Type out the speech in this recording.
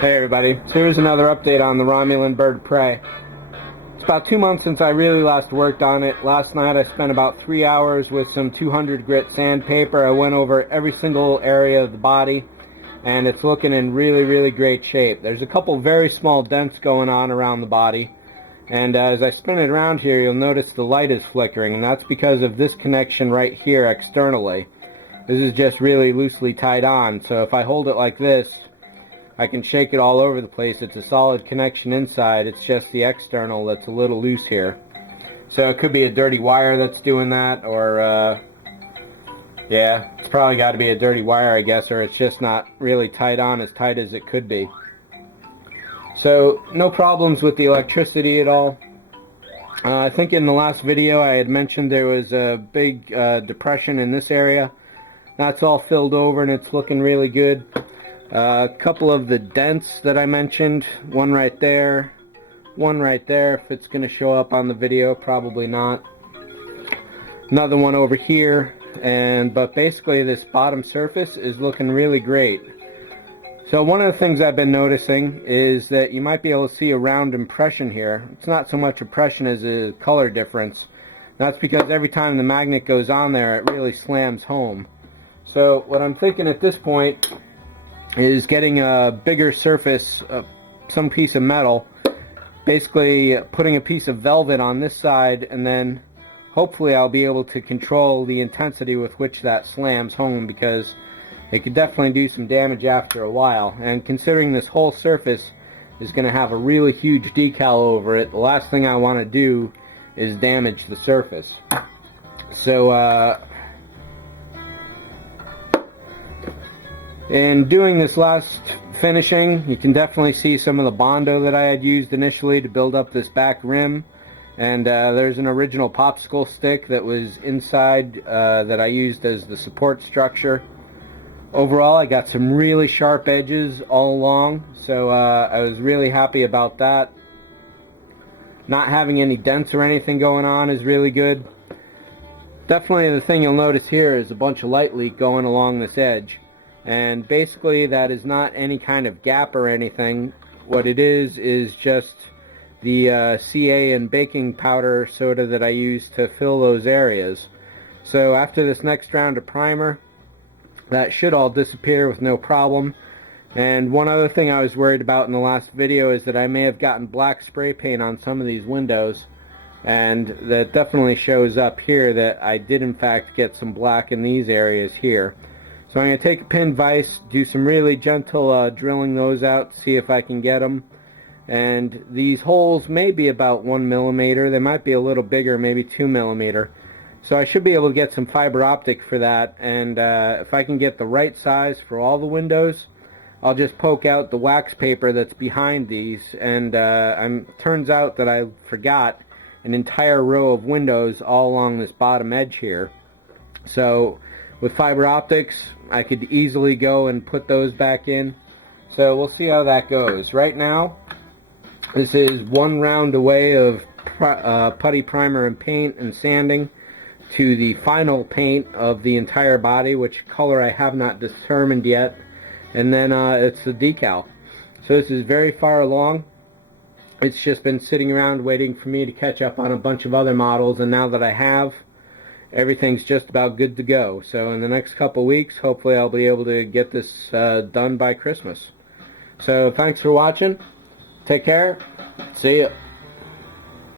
Hey everybody, so here's another update on the Romulan bird of prey. It's about 2 months since I really last worked on it. Last night I spent about 3 hours with some 200 grit sandpaper. I went over every single area of the body and it's looking in really great shape. There's a couple very small dents going on around the body, and as I spin it around here you'll notice the light is flickering, and that's because of this connection right here externally. This is just really loosely tied on, so if I hold it like this I can shake it all over the place. It's a solid connection inside. It's just the external that's a little loose here. So it could be a dirty wire that's doing that, or yeah, it's probably got to be a dirty wire, I guess, or it's just not really tied on as tight as it could be. So no problems with the electricity at all. I think in the last video I had mentioned there was a big depression in this area. That's all filled over and it's looking really good. A couple of the dents that I mentioned, one right there, if it's going to show up on the video, probably not. Another one over here, but basically this bottom surface is looking really great. So one of the things I've been noticing is that you might be able to see a round impression here. It's not so much impression as a color difference. That's because every time the magnet goes on there it really slams home. So what I'm thinking at this point is getting a bigger surface, some piece of metal, basically putting a piece of velvet on this side, and then hopefully I'll be able to control the intensity with which that slams home, because it could definitely do some damage after a while. And considering this whole surface is going to have a really huge decal over it, the last thing I want to do is damage the surface. So in doing this last finishing, you can definitely see some of the Bondo that I had used initially to build up this back rim, and there's an original popsicle stick that was inside that I used as the support structure. Overall I got some really sharp edges all along, so I was really happy about that. Not having any dents or anything going on is really good. Definitely the thing you'll notice here is a bunch of light leak going along this edge. And basically that is not any kind of gap or anything. What it is just the CA and baking powder soda that I use to fill those areas. So after this next round of primer, that should all disappear with no problem. And one other thing I was worried about in the last video is that I may have gotten black spray paint on some of these windows, and that definitely shows up here that I did in fact get some black in these areas here. So I'm going to take a pin vise, do some really gentle drilling those out, see if I can get them. And these holes may be about 1 millimeter. They might be a little bigger, maybe 2 millimeter. So I should be able to get some fiber optic for that. And if I can get the right size for all the windows, I'll just poke out the wax paper that's behind these. And turns out that I forgot an entire row of windows all along this bottom edge here. So with fiber optics I could easily go and put those back in. So we'll see how that goes. Right now this is one round away of putty primer and paint and sanding to the final paint of the entire body, which color I have not determined yet, and then it's the decal. So this is very far along. It's just been sitting around waiting for me to catch up on a bunch of other models, and now that I have, everything's just about good to go. So in the next couple weeks, hopefully I'll be able to get this done by Christmas. So thanks for watching. Take care. See ya.